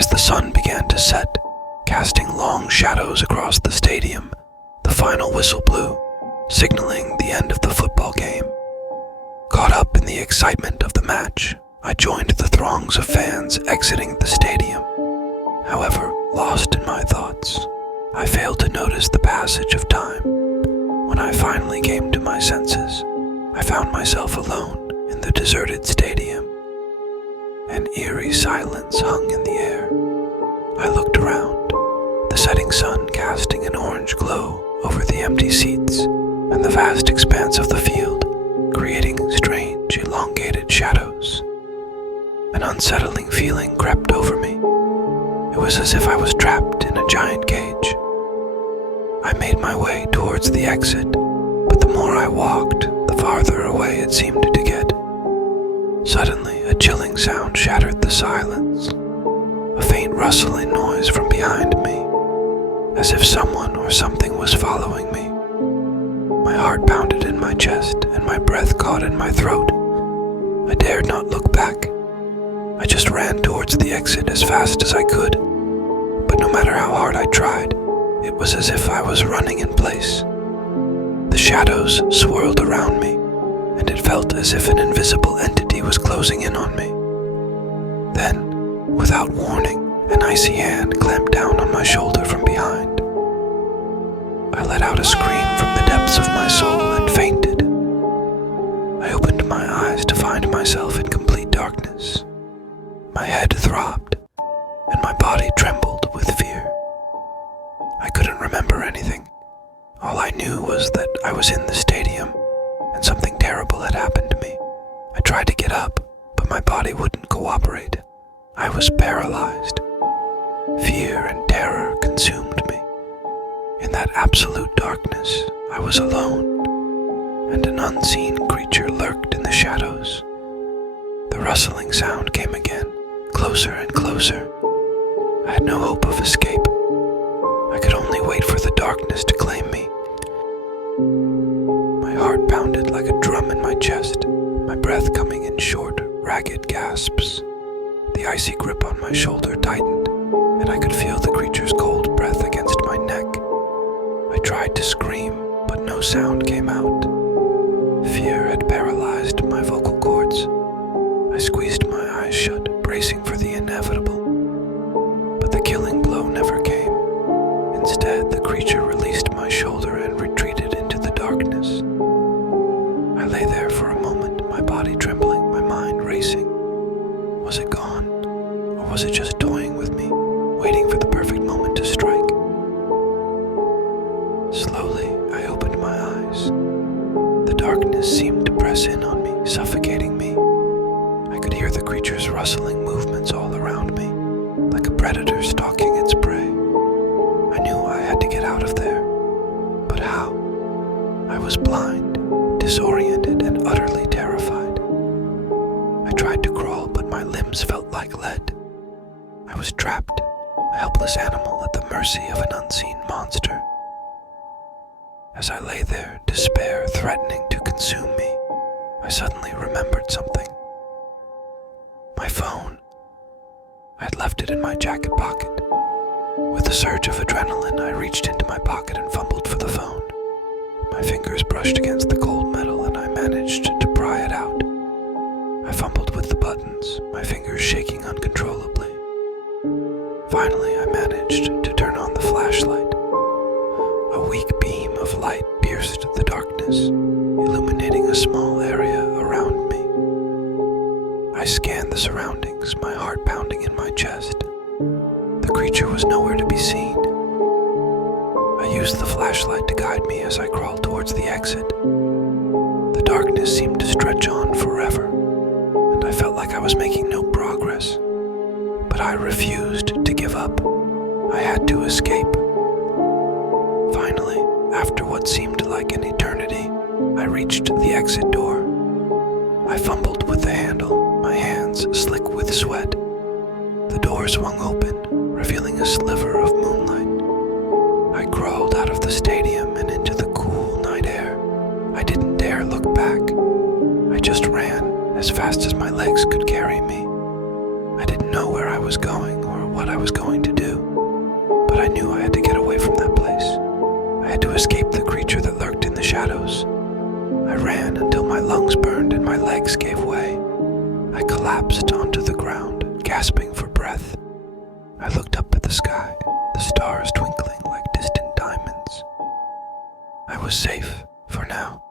As the sun began to set, casting long shadows across the stadium, the final whistle blew, signaling the end of the football game. Caught up in the excitement of the match, I joined the throngs of fans exiting the stadium. However, lost in my thoughts, I failed to notice the passage of time. When I finally came to my senses, I found myself alone in the deserted stadium. An eerie silence hung in the air. I looked around, the setting sun casting an orange glow over the empty seats and the vast expanse of the field, creating strange, elongated shadows. An unsettling feeling crept over me. It was as if I was trapped in a giant cage. I made my way towards the exit, but the more I walked, the farther away it seemed to get. Suddenly, a chilling sound shattered the silence. A faint rustling noise from behind me, as if someone or something was following me. My heart pounded in my chest and my breath caught in my throat. I dared not look back. I just ran towards the exit as fast as I could, but no matter how hard I tried, it was as if I was running in place. The shadows swirled around me, and it felt as if an invisible entity was closing in on me. Then, without warning, an icy hand clamped down on my shoulder from behind. I let out a scream from the depths of my soul and fainted. I opened my eyes to find myself in complete darkness. My head throbbed, and my body trembled with fear. I couldn't remember anything. All I knew was that I was in the stadium, and something terrible had happened to me. I tried to get up, but my body wouldn't cooperate. I was paralyzed. Fear and terror consumed me. In that absolute darkness, I was alone, and an unseen creature lurked in the shadows. The rustling sound came again, closer and closer. I had no hope of escape. I could only wait for the darkness to claim me. My heart pounded like a drum in my chest, my breath coming in short, ragged gasps. The icy grip on my shoulder tightened, and I could feel the creature's cold breath against my neck. I tried to scream, but no sound came out. Fear had paralyzed my vocal cords. I squeezed my eyes shut, bracing for the inevitable. But the killing blow never came. Instead, the creature released my shoulder and retreated into the darkness. I lay there for a moment, my body trembling, my mind racing. Was it gone? Or was it just toying with me, waiting for the perfect moment to strike? Slowly, I opened my eyes. The darkness seemed to press in on me, suffocating me. I could hear the creature's rustling movements all around me, like a predator stalking its prey. I knew I had to get out of there. But how? I was blind, disoriented, and utterly terrified. I tried to crawl, but my limbs felt like lead. I was trapped, a helpless animal at the mercy of an unseen monster. As I lay there, despair threatening to consume me, I suddenly remembered something. My phone. I had left it in my jacket pocket. With a surge of adrenaline, I reached into my pocket and fumbled for the phone. My fingers brushed against the cold metal and I managed to pry it out. I fumbled with the buttons, my fingers shaking uncontrollably. Finally, I managed to turn on the flashlight. A weak beam of light pierced the darkness, illuminating a small area around me. I scanned the surroundings, my heart pounding in my chest. The creature was nowhere to be seen. I used the flashlight to guide me as I crawled towards the exit. The darkness seemed to stretch on forever, and I felt like I was making no progress. But I refused to give up. I had to escape. Finally, after what seemed like an eternity, I reached the exit door. I fumbled with the handle, my hands slick with sweat. The door swung open, revealing a sliver of moonlight. I crawled out of the stadium and into the cool night air. I didn't dare look back. I just ran as fast as my legs could carry me. I didn't know where I was going or what I escape the creature that lurked in the shadows. I ran until my lungs burned and my legs gave way. I collapsed onto the ground, gasping for breath. I looked up at the sky, the stars twinkling like distant diamonds. I was safe for now,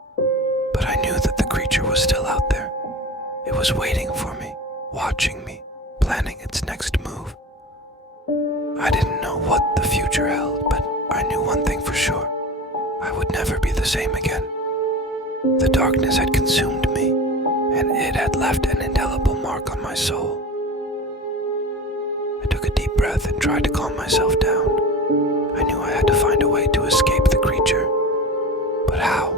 but I knew that the creature was still out there. It was waiting for me, watching me, planning its next move. I didn't know what the future held, but I knew one thing for sure. I would never be the same again. The darkness had consumed me, and it had left an indelible mark on my soul. I took a deep breath and tried to calm myself down. I knew I had to find a way to escape the creature. But how?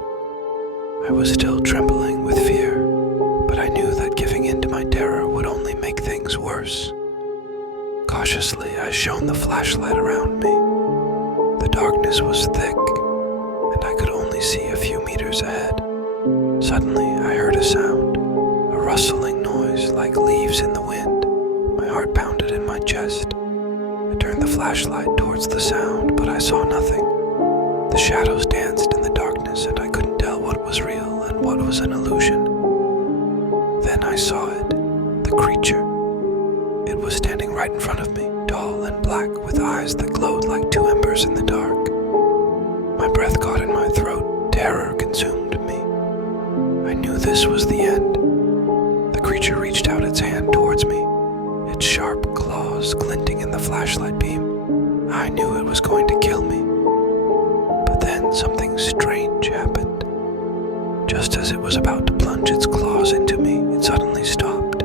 I was still trembling with fear, but I knew that giving in to my terror would only make things worse. Cautiously, I shone the flashlight around me. The darkness was thick, and I could only see a few meters ahead. Suddenly, I heard a sound, a rustling noise like leaves in the wind. My heart pounded in my chest. I turned the flashlight towards the sound, but I saw nothing. The shadows danced in the darkness, and I couldn't tell what was real and what was an illusion. Then I saw it, the creature. It was standing right in front of me, tall and black, with eyes that glowed like two embers in the dark. My breath caught in my throat. Terror consumed me. I knew this was the end. The creature reached out its hand towards me, its sharp claws glinting in the flashlight beam. I knew it was going to kill me. But then something strange happened. Just as it was about to plunge its claws into me, it suddenly stopped,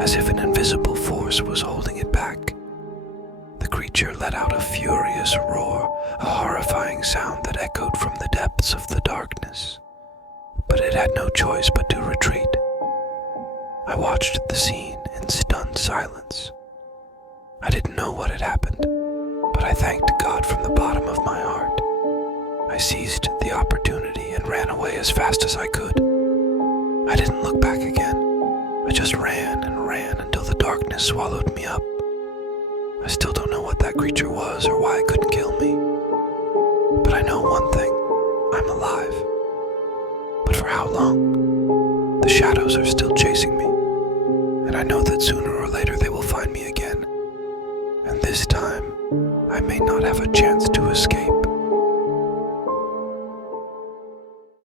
as if an invisible force was holding it back. The creature let out a furious roar, a horrifying sound that echoed from the depths of the darkness. But it had no choice but to retreat. I watched the scene in stunned silence. I didn't know what had happened, but I thanked God from the bottom of my heart. I seized the opportunity and ran away as fast as I could. I didn't look back again. I just ran and ran until the darkness swallowed me up. I still don't know what that creature was or why it couldn't kill me. But I know one thing. I'm alive. But for how long? The shadows are still chasing me, and I know that sooner or later they will find me again. And this time, I may not have a chance to escape.